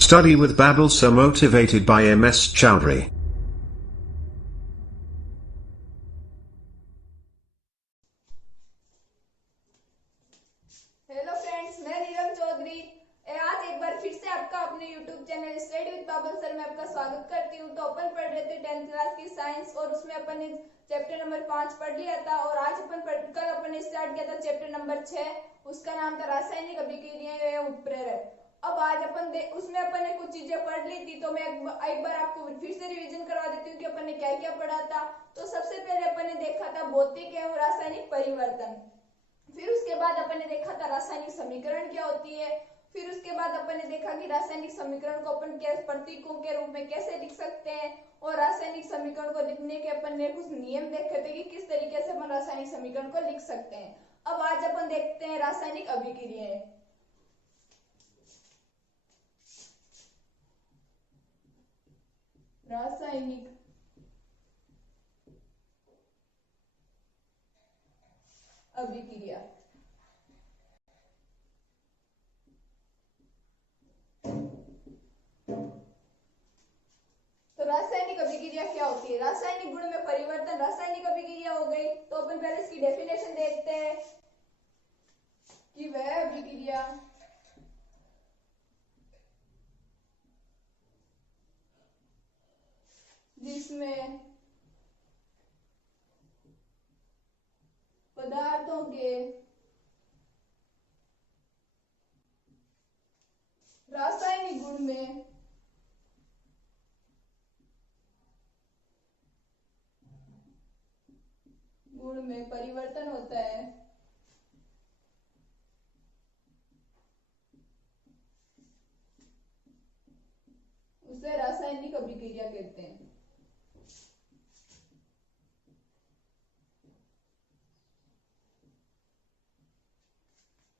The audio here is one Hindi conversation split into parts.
Study with Babel, so motivated by MS Chowdhury. Hello friends, मैं नीलम चौधरी आज एक बार फिर से आपका अपने YouTube channel study with Babal sir में आपका स्वागत करती हूँ। तो अपन पढ़ रहे थे 10th क्लास की साइंस और उसमें अपन ने चैप्टर नंबर 5 पढ़ लिया था और आज कल अपन ने स्टार्ट किया था चैप्टर नंबर 6। उसका नाम था रासायनिक अभिक्रियाएं एवं उत्प्रेरक। अब आज उसमें अपन ने कुछ चीजें पढ़ ली थी, तो मैं एक बार आपको फिर से रिवीजन करवा देती हूँ कि अपन ने क्या क्या पढ़ा था। तो सबसे पहले अपन ने देखा था भौतिक एवं रासायनिक परिवर्तन। फिर उसके बाद अपन ने देखा था रासायनिक समीकरण क्या होती है। फिर उसके बाद अपन ने देखा कि रासायनिक समीकरण को अपन कैसे प्रतीकों के रूप में कैसे लिख सकते हैं और रासायनिक समीकरण को लिखने के अपन ने कुछ नियम देखे थे कि किस तरीके से अपन रासायनिक समीकरण को लिख सकते हैं। अब आज अपन देखते हैं रासायनिक अभिक्रियाएं। रासायनिक अभिक्रिया तो रासायनिक अभिक्रिया क्या होती है? रासायनिक गुण में परिवर्तन रासायनिक अभिक्रिया हो गई। तो अपन पहले इसकी डेफिनेशन देखते हैं कि वह अभिक्रिया जिसमें पदार्थों के रासायनिक गुण में परिवर्तन होता है उसे रासायनिक अभिक्रिया कहते हैं।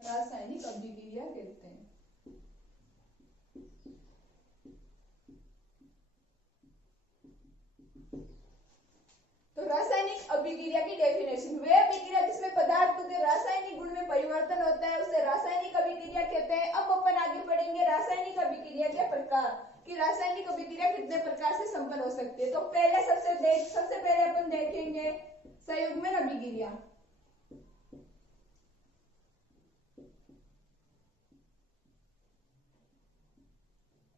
रासायनिक अभिक्रिया कहते हैं। तो रासायनिक अभिक्रिया की डेफिनेशन, वे अभिक्रिया जिसमें पदार्थों के रासायनिक गुण में परिवर्तन होता है उसे रासायनिक अभिक्रिया कहते हैं। अब अपन आगे पढ़ेंगे रासायनिक अभिक्रिया के प्रकार कि रासायनिक अभिक्रिया कितने प्रकार से संपन्न हो सकती है। तो सबसे पहले अपन देखेंगे संयुग्मन अभिक्रिया।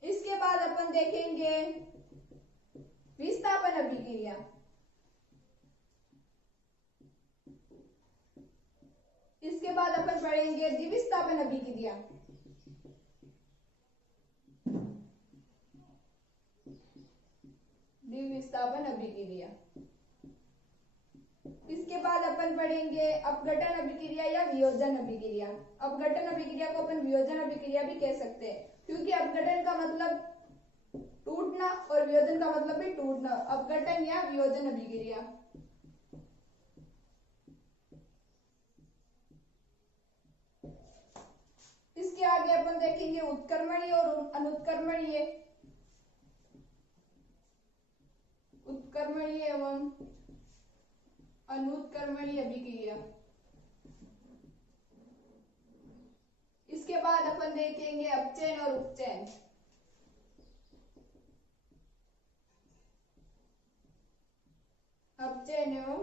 इसके बाद अपन देखेंगे विस्थापन अभिक्रिया। इसके बाद अपन पढ़ेंगे द्विविस्थापन अभिक्रिया। द्विविस्थापन अभिक्रिया। इसके बाद अपन पढ़ेंगे अपघटन अभिक्रिया या वियोजन अभिक्रिया। अपघटन अभिक्रिया को अपन वियोजन अभिक्रिया भी कह सकते हैं क्योंकि अपघटन का मतलब टूटना और वियोजन का मतलब भी टूटना। अपघटन या वियोजन अभिक्रिया। इसके आगे अपन देखेंगे उत्क्रमणीय और अनुत्क्रमणीय। उत्क्रमणीय एवं अनुत्क्रमणीय अभिक्रिया। इसके बाद अपन देखेंगे अपचयन और उपचयन। अपचयन एवं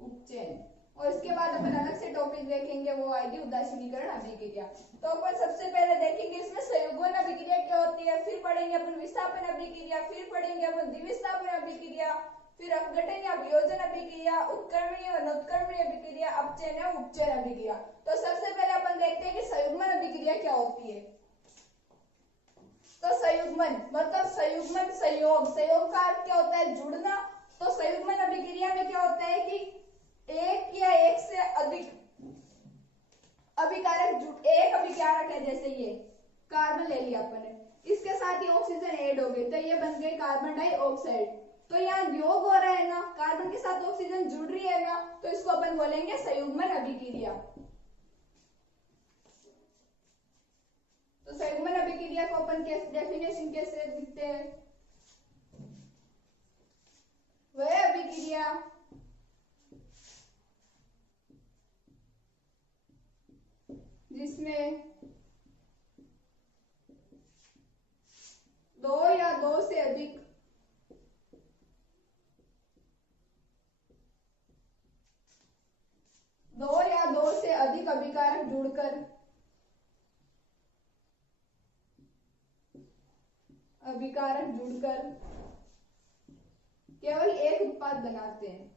उपचयन। और इसके बाद अपन अलग से टॉपिक देखेंगे, वो आएगी उदासीनीकरण अभिक्रिया। तो अपन सबसे पहले देखेंगे इसमें संयुग्मन अभिक्रिया क्या होती है, फिर पढ़ेंगे अपन विस्थापन अभिक्रिया, फिर पढ़ेंगे अपन द्विविस्थापन अभिक्रिया, फिर अपघटन या वियोजन अभिक्रिया, उत्क्रमणीय और अनुत्क्रमणीय अभिक्रिया, अपचयन और उपचयन अभिक्रिया। तो सबसे पहले अपन देखते हैं कि संयुग्मन अभिक्रिया क्या होती है। तो संयुग्मन मतलब संयोग का अर्थ क्या होता है? जुड़ना। तो संयुग्मन अभिक्रिया में क्या होता है कि एक या एक से अधिक अभिकारक एक अभिकारक है, जैसे ये कार्बन ले लिया अपन ने, इसके साथ ही ऑक्सीजन ऐड हो गए तो ये बन गए कार्बन डाइऑक्साइड। तो यहाँ योग हो रहा है ना, कार्बन के साथ ऑक्सीजन जुड़ रही है ना, तो इसको अपन बोलेंगे संयुग्मन अभिक्रिया। तो संयुग्मन अभिक्रिया को अपन डेफिनेशन कैसे लिखते हैं? वह अभिक्रिया जिसमें जुड़कर, अभिकारक जुड़कर केवल एक उत्पाद बनाते हैं।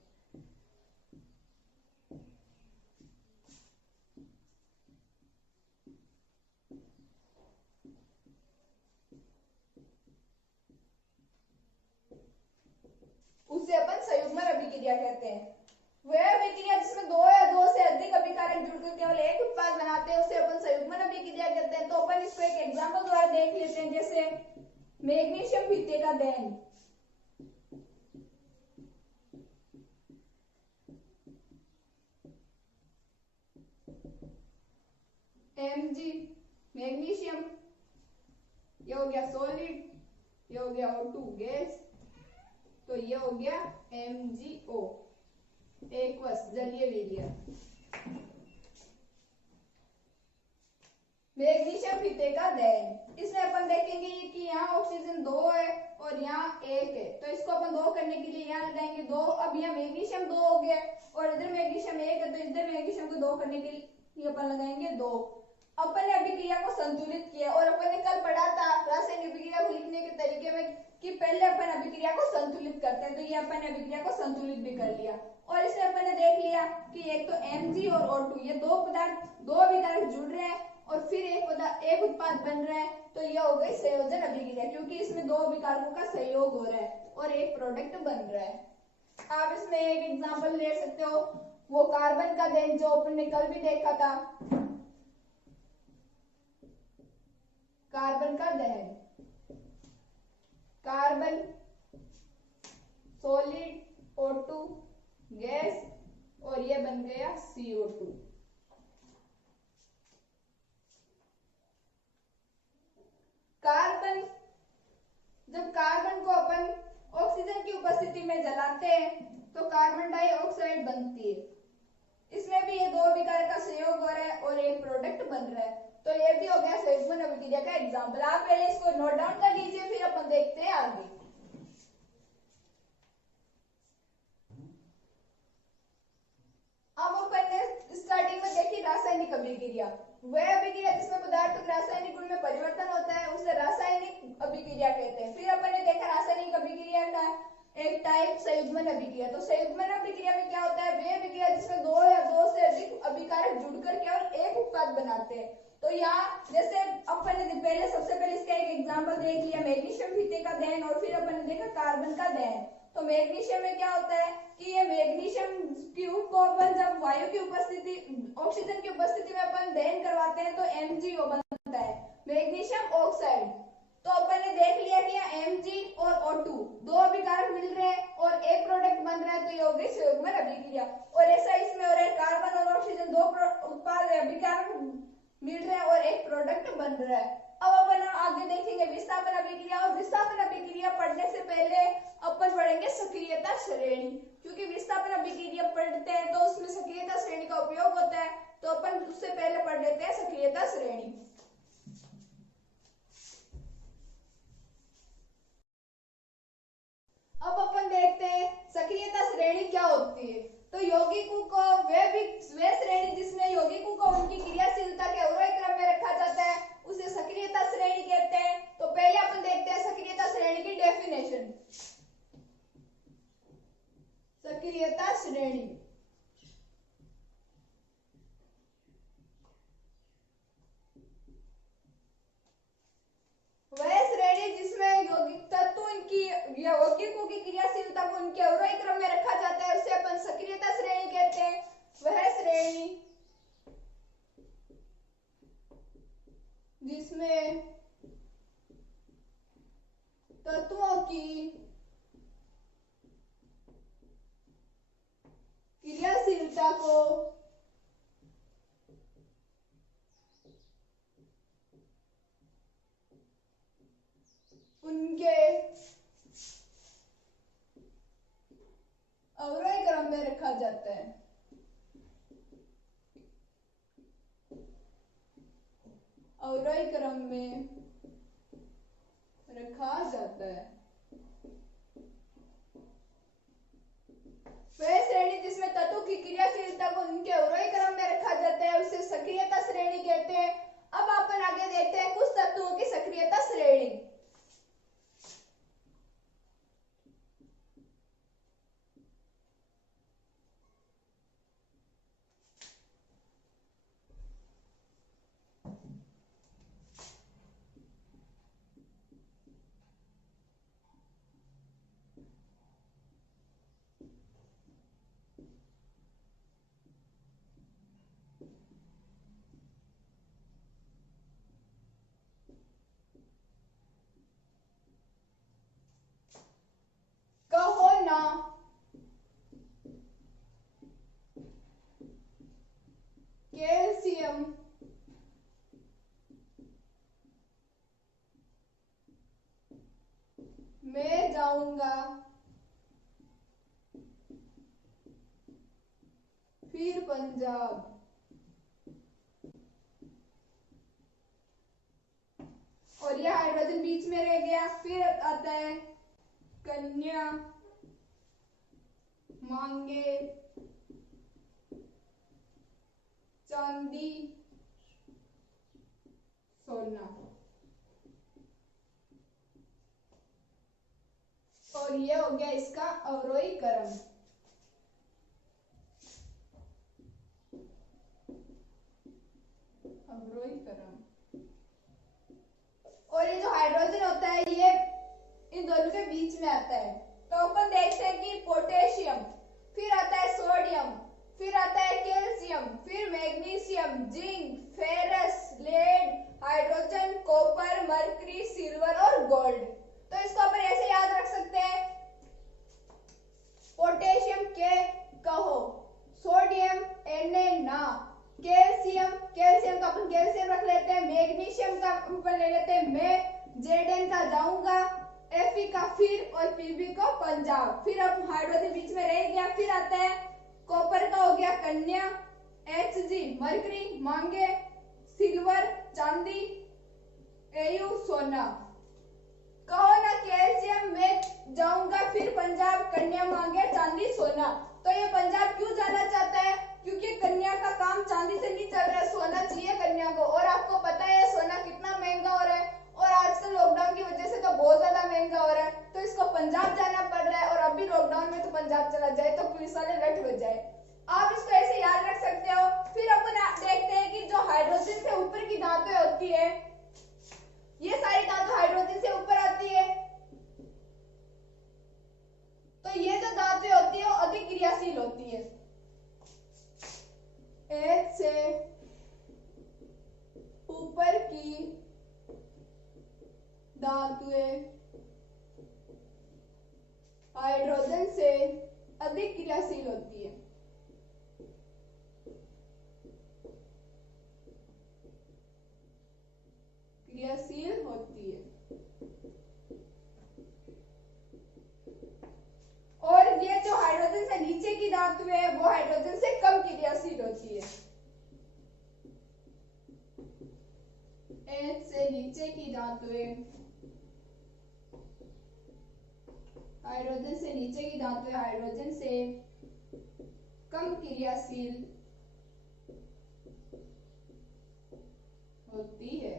उसे अपन संयुग्मन अभिक्रिया कहते हैं। वह अभिक्रिया जिसमें दो या दो से अधिक अभिकारक जुड़कर केवल एक उत्पाद बनाते हैं उसे अपन संयुग्मन अभिक्रिया कहते हैं। तो अपन इसको एक एग्जांपल द्वारा देख लेते हैं, जैसे मैग्नीशियम फीते का दहन। Mg मैग्नीशियम, ये हो गया सॉलिड, ये हो गया O2 गैस, तो ये हो गया MgO एक्वस जलीय विलयन। मैग्नीशियम फीते का दहन, इसमें अपन देखेंगे कि यहाँ ऑक्सीजन 2 है और यहाँ 1 है, तो इसको अपन 2 करने के लिए यहाँ लगाएंगे 2। अब यहाँ मैग्नीशियम 2 हो गया और इधर मैग्नीशियम 1 है, तो इधर मैग्नीशियम को 2 करने के लिए अपन लगाएंगे 2। अपन ने अभिक्रिया को संतुलित किया और अपन ने कल पढ़ा था रासायनिक अभिक्रिया को लिखने के तरीके में कि पहले अपन अभिक्रिया को संतुलित करते हैं, तो ये अपन ने अभिक्रिया को संतुलित भी कर लिया। और इसमें अपन ने देख लिया कि एक तो Mg और O2 ये दो पदार्थ, दो अभिकारक जुड़ रहे हैं और फिर एक उत्पाद बन रहा है, तो यह हो गई संयोजन अभिक्रिया, क्योंकि इसमें दो अभिकारकों का संयोग हो रहा है और एक प्रोडक्ट बन रहा है। आप इसमें एक एग्जांपल ले सकते हो, वो कार्बन का दहन जो अपन ने कल भी देखा था, कार्बन का दहन, कार्बन सॉलिड O2 गैस और ये बन गया CO2। कार्बन, जब कार्बन को अपन ऑक्सीजन की उपस्थिति में जलाते हैं तो कार्बन डाइऑक्साइड बनती है। इसमें भी ये दो अभिकारक का संयोग हो रहा है और एक प्रोडक्ट बन रहा है, तो ये भी हो गया संयुग्मन अभिक्रिया का एग्जांपल। आप पहले इसको नोट डाउन कर लीजिए, फिर अपन देखते हैं आगे। अब अपन ने स्टार्टिंग में देखी रासायनिक अभिक्रिया, वह अभिक्रिया जिसमें पदार्थों के रासायनिक गुण में परिवर्तन होता है उसे रासायनिक अभिक्रिया कहते हैं। फिर अपन ने देखा रासायनिक अभिक्रिया का एक टाइप संयुग्मन अभिक्रिया। तो संयुग्मन अभिक्रिया में क्या होता है, वह अभिक्रिया जिसमें दो या दो से अधिक अभिकारक जुड़कर केवल एक उत्पाद बनाते हैं। तो यहाँ जैसे अपन ने पहले सबसे पहले इसका एक एग्जांपल देख लिया मैग्नीशियम फीते का दहन, और फिर अपन ने देखा कार्बन का दहन। तो मैग्नीशियम में क्या होता है कि ये मैग्नीशियम क्यूब को अपन जब वायु की उपस्थिति, ऑक्सीजन की उपस्थिति में अपन दहन करवाते हैं तो MgO बनता है, मैग्नीशियम ऑक्साइड। तो अपन ने देख लिया कि यहाँ Mg और O2 दो अभिकारक मिल रहे हैं और एक प्रोडक्ट बन रहा है, तो ये हो गई संयुग्मन अभिक्रिया। और ऐसा इसमें हो रहा है, कार्बन और ऑक्सीजन दो उत्पाद अभिकारक मिल रहे हैं और एक प्रोडक्ट बन रहा है। अब अपन आगे देखेंगे विस्थापन अभिक्रिया, और विस्थापन अभिक्रिया पढ़ने से पहले अपन पढ़ेंगे सक्रियता श्रेणी, क्योंकि विस्थापन अभिक्रिया पढ़ते हैं तो उसमें सक्रियता श्रेणी का उपयोग होता है, तो अपन उससे पहले पढ़ लेते हैं सक्रियता श्रेणी। अब अपन देखते हैं सक्रियता श्रेणी क्या होती है। तो यौगिकों को वह श्रेणी जिसमें यौगिकों को उनकी क्रियाशीलता के अवरोही क्रम में रखा जाता है उसे सक्रियता श्रेणी कहते हैं। तो पहले अपन देखते हैं सक्रियता श्रेणी की डेफिनेशन। सक्रियता श्रेणी वह श्रेणी जिसमें यौगिक तत्व उनकी यौगिकों की क्रियाशीलता को उनके अवरोही क्रम में रखा जाता है उसे अपन सक्रियता श्रेणी कहते हैं। वह श्रेणी जिसमें तत्वों की क्रियाशीलता को उनके अवरोही क्रम में रखा जाता है। अवरोही क्रम में रखा जाता है। वह श्रेणी जिसमें तत्वों की क्रियाशीलता को उनके अवरोही क्रम में रखा जाता है उसे सक्रियता श्रेणी कैल्शियम मैं जाऊंगा फिर पंजाब। और यह हाइड्रोजन बीच में रह गया। फिर आता है कन्या मांगे चांदी सोना। और ये हो गया इसका अवरोही क्रम। अवरोही क्रम। और ये जो हाइड्रोजन होता है ये इन दोनों के बीच में आता है। तो अपन देखते हैं कि पोटेशियम, फिर आता है सोडियम, फिर आता है कैल्शियम, फिर magnesium, zinc, ferrous, lead, hydrogen, copper, mercury, silver और गोल्ड। तो इसको अपन ऐसे याद रख सकते हैं, पोटेशियम के कहो, सोडियम Na, कैल्शियम, कैल्शियम का अपन कैल्शियम रख लेते हैं, मैग्नीशियम का ऊपर ले लेते हैं मैं, Zn का जाऊंगा, Fe का फिर और Pb को पंजाब। फिर अब हाइड्रोजन बीच में रह गया। फिर आता है कॉपर का हो गया कन्या, Hg मरकरी, मांगे सिल्वर चांदी, Au सोना। कहो ना कैल्शियम में जाऊंगा फिर पंजाब, कन्या मांगे चांदी सोना। तो ये पंजाब क्यों जाना चाहता है? क्योंकि कन्या का काम चांदी से नहीं चल रहा है, सोना चाहिए कन्या को। और आपको पता है सोना कितना महंगा हो रहा है, और आजकल लॉकडाउन की वजह से तो बहुत ज्यादा महंगा हो रहा है। तो इसको पंजाब जाना पड़ रहा है। और अभी लॉकडाउन में तो पंजाब चला जाए तो पुलिस वाले लट हो जाए। आप इसको ऐसे याद रख सकते हो। फिर अपन देखते हैं कि जो हाइड्रोजन से ऊपर की धातुएं होती है, ये सारी धातु हाइड्रोजन से ऊपर आती है। तो ये जो धातुएं होती है वो अधिक क्रियाशील होती है। H से ऊपर की धातुएं हाइड्रोजन से अधिक क्रियाशील होती है। क्रियाशील होती है। और ये जो हाइड्रोजन से नीचे की धातु है वो हाइड्रोजन से कम क्रियाशील होती है। H से नीचे की धातुएं हाइड्रोजन से नीचे की धातुएं हाइड्रोजन से कम क्रियाशील होती है।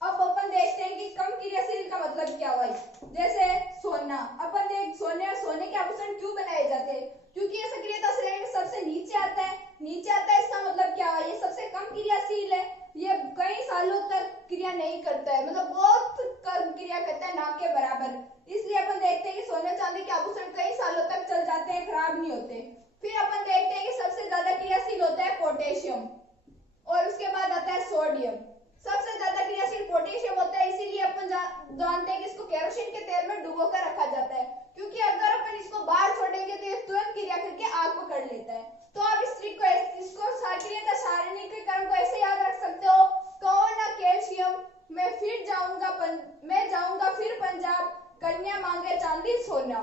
अब अपन देखते हैं कि कम क्रियाशील का मतलब क्या हुआ। जैसे सोना, अपन देख सोने के आभूषण क्यों बनाए जाते हैं? क्योंकि ये सक्रियता श्रेणी में सबसे नीचे आता है। नीचे आता है इसका मतलब क्या हुआ, ये सबसे कम क्रियाशील है। ये कई सालों तक क्रिया नहीं करता है, मतलब बहुत कम क्रिया करता है, ना के बराबर। इसलिए अपन देखते हैं कि सोने चांदी के आभूषण कई सालों तक चल जाते हैं, खराब नहीं होते। फिर अपन देखते हैं कि सबसे ज्यादा क्रियाशील होता है पोटेशियम, और उसके बाद आता है सोडियम। सबसे ज्यादा क्रियाशील पोटेशियम होता है, इसीलिए अपन जानते हैं कि इसको केरोसिन के तेल में डुबो कर रखा जाता है। क्योंकि अगर अपन इसको बाहर छोड़ेंगे तो ये तुरंत क्रिया करके आग पकड़ लेता है। तो आप इस ट्रिक को, इसको सक्रियता सारणी के क्रम को ऐसे याद रख सकते हो, कहो ना कैल्शियम मैं जाऊंगा फिर पंजाब, कन्या मांगे चांदी सोना।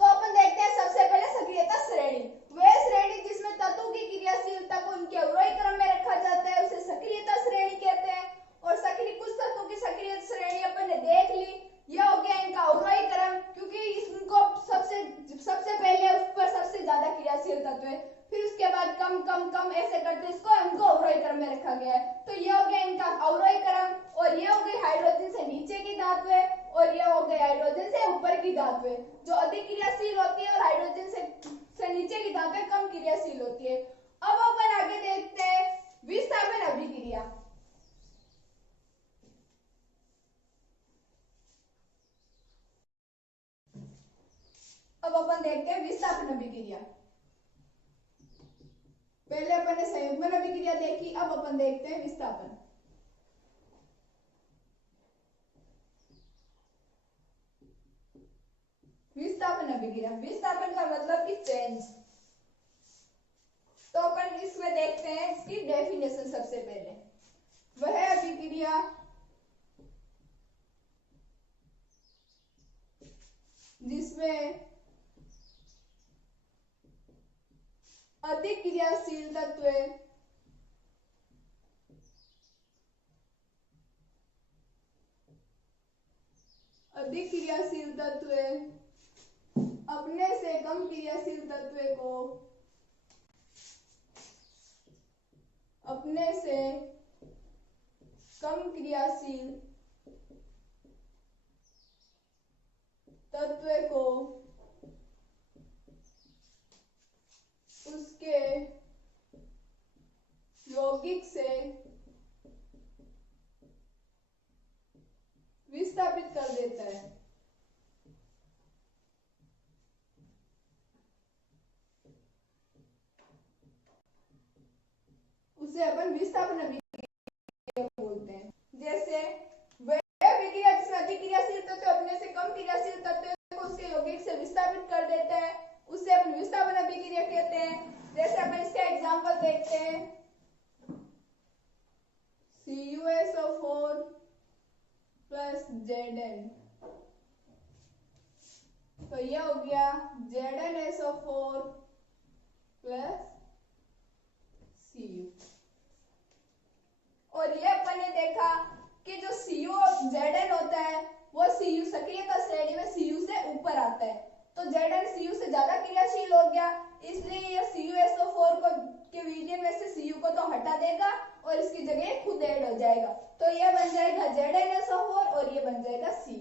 तो अपन देखते हैं सबसे पहले सक्रियता श्रेणी। वह श्रेणी जिसमें तत्वों की क्रियाशीलता को उनके अवरोही क्रम में रखा जाता है उसे सक्रियता श्रेणी कहते हैं। और सक्रिय कुछ तत्वों की सक्रिय श्रेणी अपन ने देख ली, यह हो गया इनका अवरोही क्रम, क्योंकि इनको सबसे पहले उस पर सबसे ज्यादा क्रियाशील तत्व है, फिर उसके बाद कम कम कम ऐसे करते इसको उनको अवरोही क्रम में रखा गया है। तो यह हो गया इनका अवरोही क्रम। और यह हो गई हाइड्रोजन से नीचे की धातु है, और यह हो गई हाइड्रोजन से ऊपर की धातु है जो अधिक क्रियाशील होती है, और हाइड्रोजन से नीचे की धातु कम क्रियाशील होती है। अब अपन आगे देखते हैं विस्थापन अभिक्रिया। अब अपन देखते हैं विस्थापन अभिक्रिया। पहले अपन ने संयुग्मन अभिक्रिया देखी, अब अपन देखते हैं विस्थापन। विस्थापन अभिक्रिया, विस्थापन का मतलब कि चेंज। तो अपन इसमें देखते हैं इसकी डेफिनेशन। सबसे पहले वह अभिक्रिया जिसमें अधिक क्रियाशील तत्व अपने से कम क्रियाशील तत्व को अपने से कम क्रियाशील तत्व को उसके यौगिक से विस्थापित कर देता है। उसे अपन विस्थापन अभिक्रिया बोलते हैं। जैसे वह अभिक्रिया जिसमें अधिक क्रियाशील तत्व अपने से कम क्रियाशील तत्व को उसके यौगिक से विस्थापित कर देता है, उसे अपन विस्थापन अभिक्रिया कहते हैं। जैसे अपन इसका एग्जांपल देखते हैं, CuSO4 प्लस Zn, तो यह हो गया ZnSO4 प्लस Cu। और ये अपन ने देखा कि जो Cu और Zn होता है वो Cu सक्रियता श्रेणी में Cu से ऊपर आता है, तो Zn Cu से ज्यादा क्रियाशील हो गया, इसलिए ये CuSO4 को के विलयन में से Cu को तो हटा देगा और इसकी जगह खुद ऐड हो जाएगा, तो ये बन जाएगा ZnSO4 और ये बन जाएगा Cu।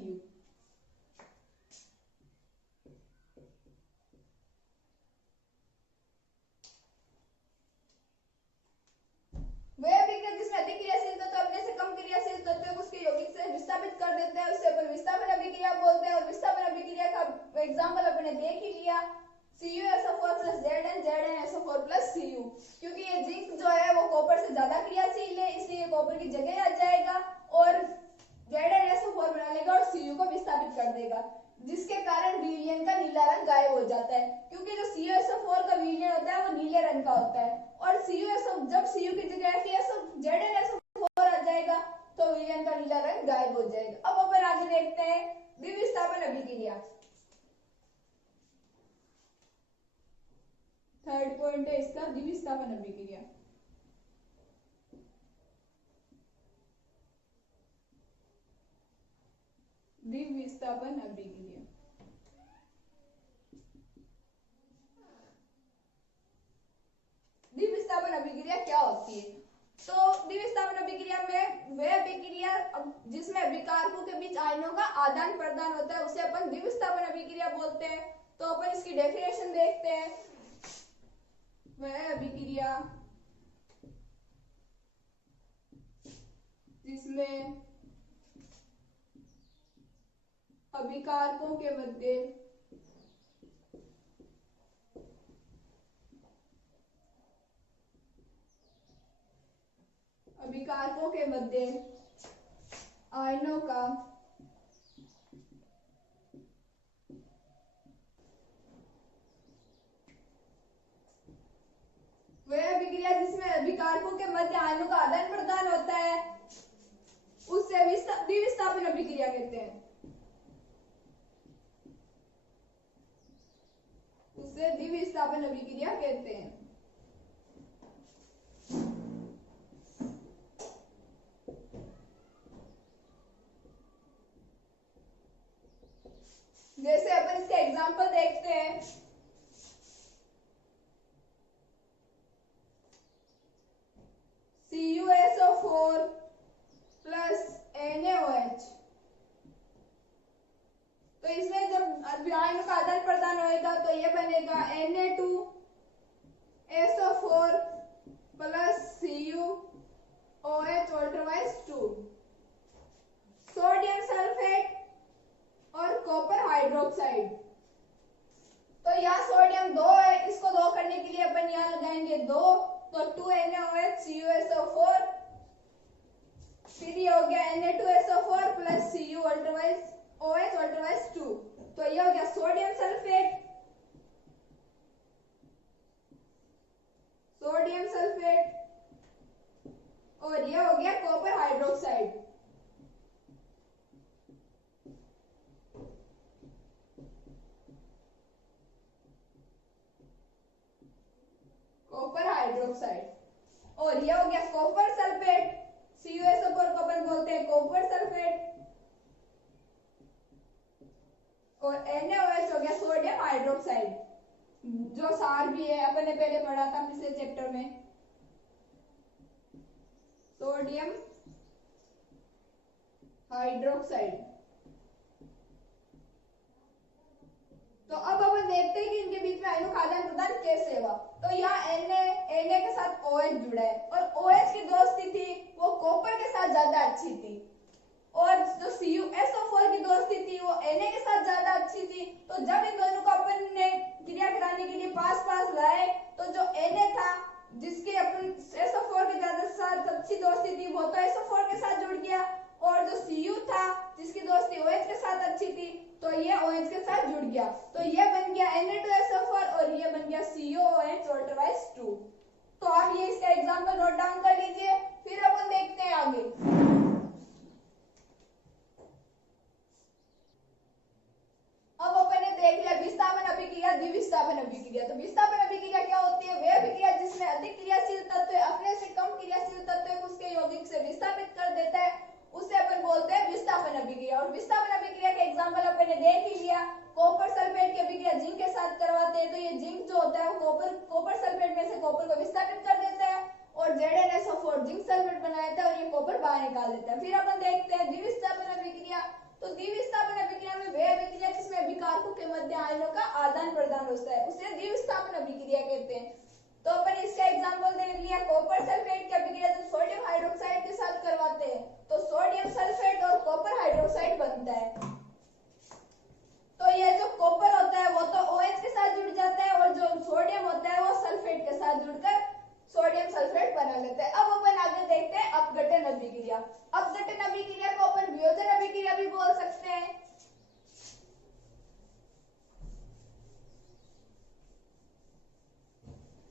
वह अभिक्रिया जिसमें अधिक क्रियाशील तत्व अपने से कम क्रियाशील तत्व को उसके यौगिक से विस्थापित कर देते हैं, उसे अपन विस्थापन अभिक्रिया बोलते हैं। और विस्थापन अभिक्रिया का एग्जांपल अपने देख ही लिया, CuSO4 plus ZnSO4 plus Cu, क्योंकि ये जिंक जो है वो कॉपर से ज्यादा क्रियाशील है, इसलिए कॉपर की जगह आ जाएगा और ZnSO4 बना लेगा और Cu को विस्थापित कर देगा, जिसके कारण विलयन का नीला रंग गायब हो जाता है, क्योंकि जो CuSO4 का विलयन होता है वो नीले रंग का होता है और जब Cu की जगह ZnSO4 आ जाएगा तो विलयन का नीला रंग गायब हो जाएगा। अब अपन आगे देखते हैं द्विविस्थापन अभिक्रिया। थर्ड पॉइंट है इसका द्विविस्थापन अभिक्रिया। द्विविस्थापन अभिक्रिया द्विविस्थापन अभिक्रिया क्या होती है? तो द्विविस्थापन अभिक्रिया में वह अभिक्रिया जिसमें अभिकारकों के बीच आयनों का आदान प्रदान होता है उसे अपन द्विविस्थापन अभिक्रिया बोलते हैं। तो अपन इसकी डेफिनेशन देखते हैं। वह अभिक्रिया जिसमें अभिकारकों के मध्य आयनों का वह अभिक्रिया जिसमें अभिकारकों के मध्य आयनों का आदान प्रदान होता है उसे द्विविस्थापन अभिक्रिया कहते हैं। उसे द्विविस्थापन अभिक्रिया कहते हैं। जैसे अपन इसका एग्जांपल देखते हैं, CuSO4 प्लस NaOH, तो इसमें जब आयनों का आदान प्रदान होगा तो ये बनेगा Na2SO4 plus CuOH अल्टरवाइज 2, sodium sulphate और कॉपर हाइड्रोक्साइड। तो यहाँ सोडियम 2 है, इसको 2 करने के लिए अपन यहाँ लगाएंगे 2, तो 2NaOH CuSO4, फिर ये हो गया Na2SO4 प्लस Cu अल्टरवाइज OH अल्टरवाइज 2, तो ये हो गया सोडियम हाइड्रोक्साइड। और ये हो गया कॉपर सल्फेट, CuSO4 को अपन बोलते हैं कॉपर सल्फेट। और NaOH हो गया सोडियम हाइड्रोक्साइड, जो सार भी है, अपन ने पहले पढ़ा था पिछले चैप्टर में, सोडियम हाइड्रोक्साइड। तो अब अपन देखते हैं कि इनके बीच में आयनिक आदान प्रदान कैसे हुआ। तो यहाँ Na के साथ OH जुड़ा है और OH की दोस्ती थी वो कॉपर के साथ ज्यादा अच्छी थी, और जो CuSO4 की दोस्ती थी वो Na के साथ ज्यादा अच्छी थी। तो जब इन दोनों को अपन ने क्रिया कराने के लिए पास पास लाए तो जो Na था जिसके अपन SO4 के ज्यादा साथ अच्छी दोस्ती थी वो तो SO4 के साथ जुड़ गया, और जो Cu था जिसकी दोस्ती OH के साथ अच्छी थी तो ये OH के साथ जुड़ गया। तो ये बन गया Na2SO4 और ये बन गया COOH और ट्वाइस 2। तो आप ये इसका एग्जांपल नोट डाउन कर लीजिए, फिर अपन देखते हैं आगे। अब अपन ने देख लिया विस्थापन अभिक्रिया, द्विविस्थापन अभिक्रिया। तो विस्थापन अभिक्रिया क्या होती है? वह अभिक्रिया जिसमें अधिक क्रियाशील तत्व अपने से कम क्रियाशील तत्व को उसके यौगिक से विस्थापित कर देता है, उसे अपन बोलते हैं विस्थापन अभिक्रिया। और विस्थापन अभिक्रिया के एग्जांपल अपन ने देख ही लिया, कॉपर सल्फेट की अभिक्रिया जिंक के साथ करवाते हैं तो ये जिंक जो होता है वो कॉपर सल्फेट में से कॉपर को विस्थापित कर देता है, और ZnSO4 जिंक सल्फेट बना देता है और ये कॉपर बाहर निकाल देता है। फिर अपन देखते हैं द्विविस्थापन अभिक्रिया। तो द्विविस्थापन अभिक्रिया में वह अभिक्रिया जिसमें अभिकारकों के मध्य आयनों का आदान प्रदान होता है उसे द्विविस्थापन अभिक्रिया कहते हैं। तो अपन इसका एग्जांपल देख लिया, कॉपर सल्फेट की अभिक्रिया जो सोडियम हाइड्रोक्साइड के साथ करवाते हैं तो सोडियम सल्फेट और कॉपर हाइड्रोक्साइड बनता है। तो ये जो कॉपर होता है वो तो OH के साथ जुड़ जाता है और जो सोडियम होता है वो सल्फेट के साथ जुड़कर सोडियम सल्फेट बना लेता है। अब अपन आगे देखते हैं अपघटन अभिक्रिया। अपघटन अभिक्रिया को अपन वियोजन अभिक्रिया भी बोल सकते हैं।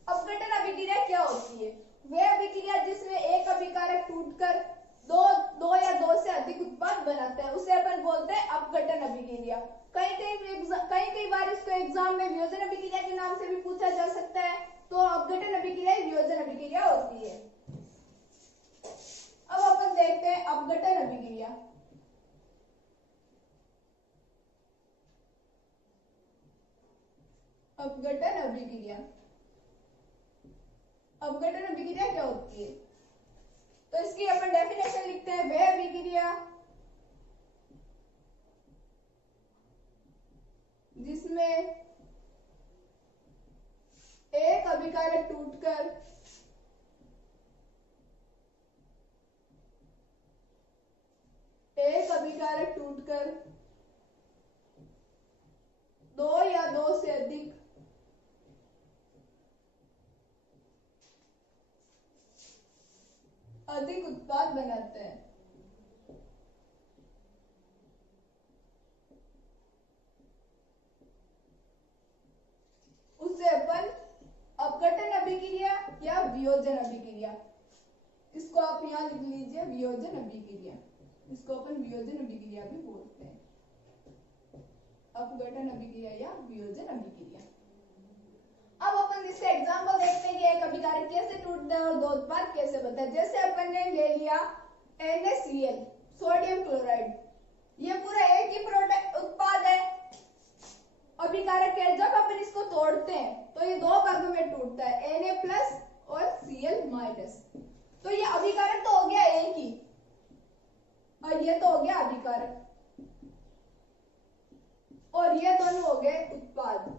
अपघटन अभिक्रिया क्या होती है? वह अभिक्रिया जिसमें एक अभिकारक टूटकर दो या दो से अधिक उत्पाद बनाता है उसे अपन बोलते हैं अपघटन अभिक्रिया। कई बार इसको एग्जाम में वियोजन अभिक्रिया के नाम से भी पूछा जा सकता है। तो अपघटन अभिक्रिया वियोजन अभिक्रिया होती है। अब अपन देखते हैं अपघटन अभिक्रिया। अपघटन अभिक्रिया, अपघटन अभिक्रिया क्या होती है? तो इसकी अपन डेफिनेशन लिखते हैं, वह अभिक्रिया जिसमें एक अभिकारक टूटकर दो या दो से अधिक उत्पाद बनाते हैं। उसे अपन अपघटन अभिक्रिया या वियोजन अभिक्रिया, इसको आप यहां लिख लीजिए वियोजन अभिक्रिया, इसको अपन वियोजन अभिक्रिया भी बोलते हैं। अपघटन अभिक्रिया या वियोजन अभिक्रिया। अब अपन इससे एग्जांपल देखते हैं कि एक अभिकारक कैसे टूटता है और दो उत्पाद कैसे बनता है। जैसे अपन ने ले लिया NaCl सोडियम क्लोराइड, ये पूरा एक ही प्रोडक्ट उत्पाद है, अभिकारक है। जब अपन इसको तोड़ते हैं तो ये दो भागों में टूटता है, Na+ और Cl-। तो ये अभिकारक तो हो गया एक ही और ये तो हो गया अभिकारक, और ये दोनों हो गए उत्पाद।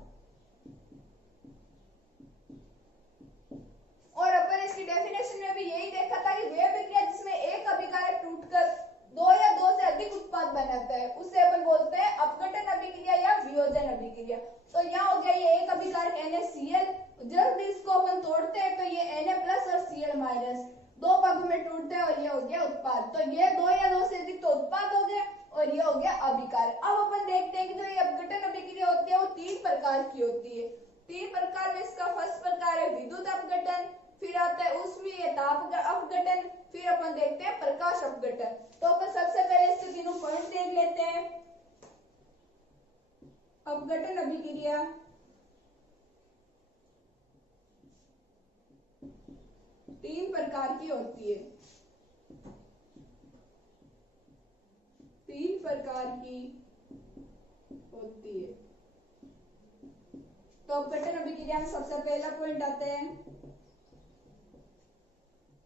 और अपन इसकी डेफिनेशन में भी यही देखा था कि वह अभिक्रिया जिसमें एक अभिकारक टूटकर दो या दो से अधिक उत्पाद बनाता है उसे अपन बोलते हैं अपघटन अभिक्रिया या वियोजन अभिक्रिया। तो यहाँ हो गया ये एक अभिकारक NaCl, जब भी इसको अपन तोड़ते हैं तो ये Na+ और Cl- दो भागों में टूटते हैं और ये हो गया उत्पाद। तो ये दो या दो से अधिक तो उत्पाद हो गए और ये हो गया अभिकारक। अब अपन देखते हैं कि जो ये अपघटन अभिक्रिया होती है वो 3 प्रकार की होती है। 3 प्रकार में इसका फर्स्ट प्रकार है विद्युत अपघटन, फिर आता है ऊष्मीय ताप अपघटन, फिर अपन देखते हैं प्रकाश अपघटन। तो अपन सबसे पहले इसके तीनों पॉइंट देख लेते हैं। अपघटन अभिक्रिया, प्रकार की होती है, 3 प्रकार की होती है। तो अपघटन अभिक्रिया में सबसे पहला पॉइंट आते हैं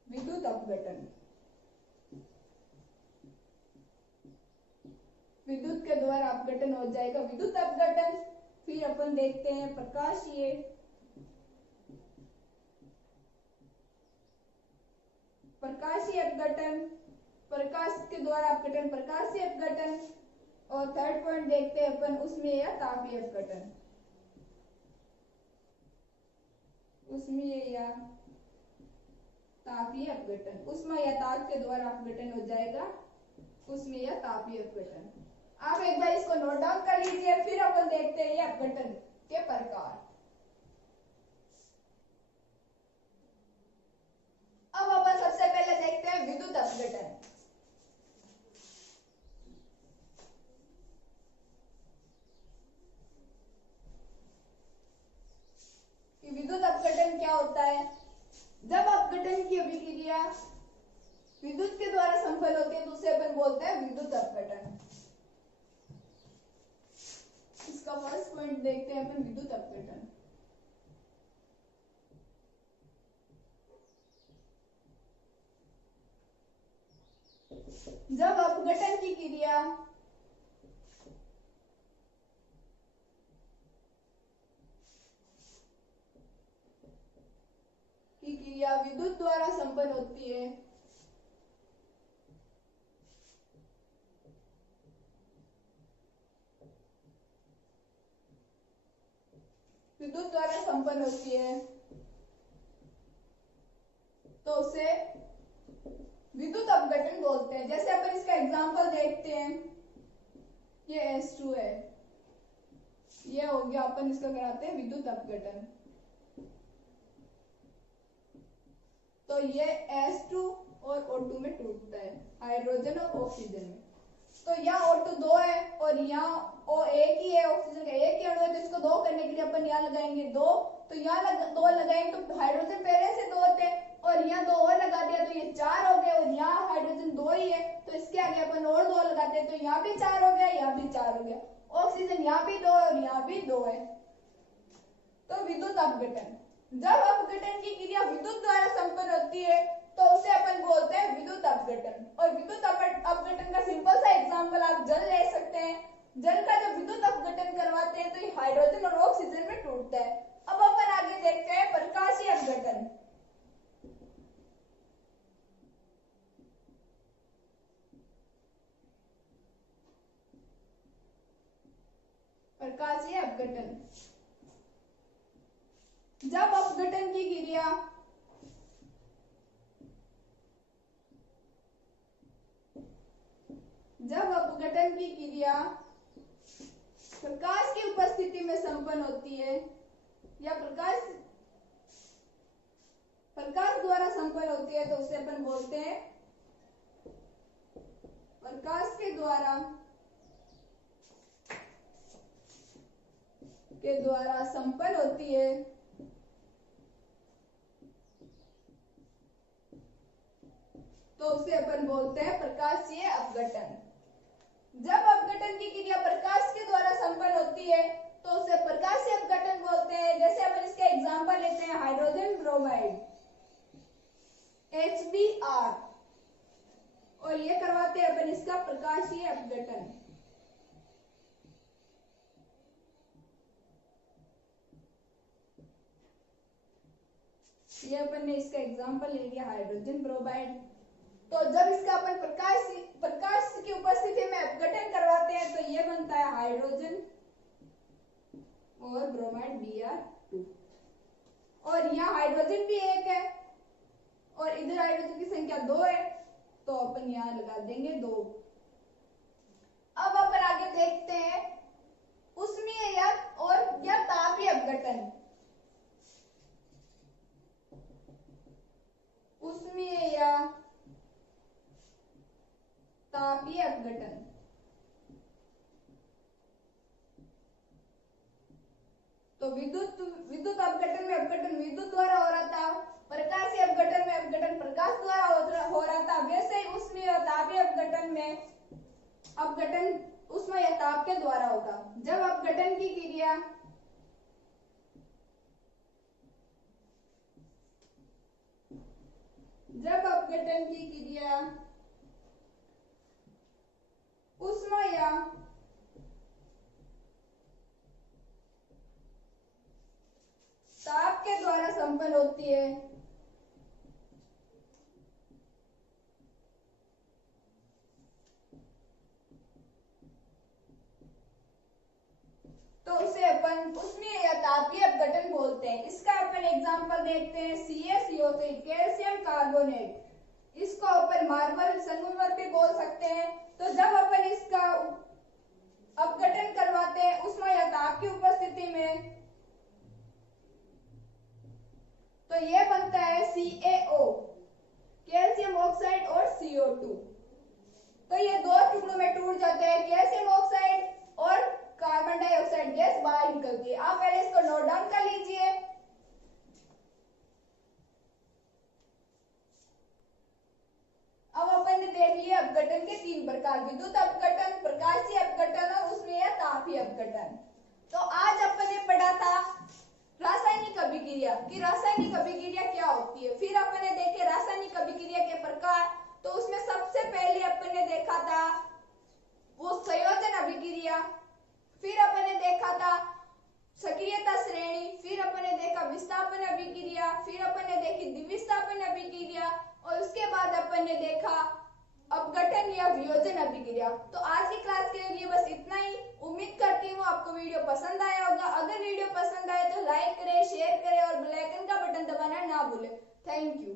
विद्युत अपघटन। विद्युत के द्वारा अपघटन हो जाएगा विद्युत अपघटन। फिर अपन देखते हैं प्रकाशीय अपघटन, प्रकाश के द्वारा अपघटन प्रकाशीय अपघटन। और थर्ड पॉइंट देखते हैं अपन उसमें या तापीय अपघटन, उसमें या तापीय अपघटन। उष्मा या ताप के द्वारा अपघटन हो जाएगा उसमें या तापीय अपघटन। आप एक बार इसको नोट डाउन कर लीजिए। फिर अपन देखते हैं ये अपघटन के प्रकार। अब अपन सबसे पहले देखते हैं विद्युत अपघटन। विद्युत अपघटन क्या होता है? जब अपघटन की अभिक्रिया विद्युत के द्वारा संपन्न होती है तो उसे अपन बोलते हैं विद्युत अपघटन। इसका फर्स्ट पॉइंट देखते हैं अपन विद्युत अपघटन। जब अपघटन की क्रिया विद्युत द्वारा संपन्न होती है तो उसे विद्युत अपघटन बोलते हैं। जैसे अपन इसका एग्जांपल देखते हैं, ये S2 है, ये हो गया, अपन इसका कराते हैं विद्युत अपघटन। तो ये S2 और O2 में टूटता है, हाइड्रोजन और ऑक्सीजन में। तो यहाँ O2 2 है और यहाँ O एक ही है, ऑक्सीजन का एक ही अणु है, तो इसको 2 करने के लिए अपन यहाँ लगाएंगे 2। तो यहाँ 2 लगाएंगे तो हाइड्रोजन पहले से 2 थे और यहाँ 2 और लगा दिया तो ये 4 हो गए। और यहाँ हाइड्रोजन 2 ही है तो इसके आगे अपन और 2 लगाते हैं तो यहाँ भी 4 हो गया, यहाँ भी 4 हो गया। ऑक्सीजन यहाँ भी 2 और यहाँ भी 2 है। तो विद्युत अपघटन, जब अपघटन की क्रिया विद्युत द्वारा संपन्न होती है तो उसे अपन बोलते हैं विद्युत अपघटन। और विद्युत अपघटन का सिंपल सा एग्जांपल आप जल ले सकते हैं। जल का जब विद्युत अपघटन करवाते हैं तो ये हाइड्रोजन और ऑक्सीजन में टूटता है। अब अपन आगे देखते हैं प्रकाशीय अपघटन। प्रकाशीय अपघटन, जब अपघटन की क्रिया प्रकाश की उपस्थिति में संपन्न होती है या प्रकाश द्वारा संपन्न होती है तो उसे अपन बोलते हैं प्रकाश के द्वारा संपन्न होती है तो उसे अपन बोलते हैं प्रकाशीय अपघटन। जब अपघटन की क्रिया प्रकाश के द्वारा संपन्न होती है तो उसे प्रकाशीय अपघटन बोलते हैं। जैसे अपन इसके एग्जांपल लेते हैं, हाइड्रोजन ब्रोमाइड HBr, और ये करवाते हैं अपन इसका प्रकाशीय अपघटन। ये अपन ने इसका एग्जांपल ले लिया हाइड्रोजन ब्रोमाइड। तो जब इसका अपन प्रकाश की उपस्थिति में अपघटन करवाते हैं तो ये बनता है हाइड्रोजन और ब्रोमाइड Br2। और यहाँ हाइड्रोजन भी एक है और इधर हाइड्रोजन की संख्या 2 है तो अपन यहाँ लगा देंगे 2। अब अपन आगे देखते हैं उष्मीय या तापीय अपघटन। उष्मीय या तापीय अपघटन, तो विद्युत विद्युत अपघटन में अपघटन विद्युत द्वारा हो रहा था, प्रकाशीय अपघटन में अपघटन प्रकाश द्वारा हो रहा था। वैसे ही उष्मीय या तापीय अपघटन में अपघटन उष्मा या ताप के द्वारा होगा। जब अपघटन की क्रिया उष्मा या ताप के द्वारा संपन्न होती है तो उसे अपन उष्मीय या तापीय अपघटन बोलते हैं। इसका अपन एग्जांपल देखते हैं, CaCO3 कैल्शियम कार्बोनेट। इसको अपन मार्बल संगमरमर भी बोल सकते हैं। तो जब अपन इसका अपघटन करवाते हैं उष्मा या ताप की उपस्थिति में, तो यह बनता है CaO कैल्शियम ऑक्साइड और CO2। तो ये दो टुकड़ों में टूट जाते हैं, कैल्शियम ऑक्साइड और कार्बन डाइऑक्साइड गैस बाहर निकलती है। आप पहले इसको नोट डाउन कर लीजिए। अब अपन ने देख लिया अपघटन के 3 प्रकार, विद्युत अपघटन, प्रकाशीय अपघटन और उष्मीय या तापीय अपघटन। तो आज अपन ने पढ़ा था रासायनिक अभिक्रिया कि रासायनिक अभिक्रिया क्या होती है। फिर अपन ने देखे रासायनिक अभिक्रिया के प्रकार। तो उसमें सबसे पहले अपन ने देखा था वो संयोजन अभिक्रिया, फिर अपन ने देखा था सक्रियता श्रेणी, फिर अपन ने देखा विस्थापन अभिक्रिया, फिर अपन ने देखी द्विविस्थापन अभिक्रिया और उसके बाद अपन ने देखा अपघटन या वियोजन अभिक्रिया। तो आज की क्लास के लिए बस इतना ही। उम्मीद करती हूँ आपको वीडियो पसंद आया होगा। अगर वीडियो पसंद आए तो लाइक करें, शेयर करें और बेल आइकन का बटन दबाना ना भूलें। Thank you.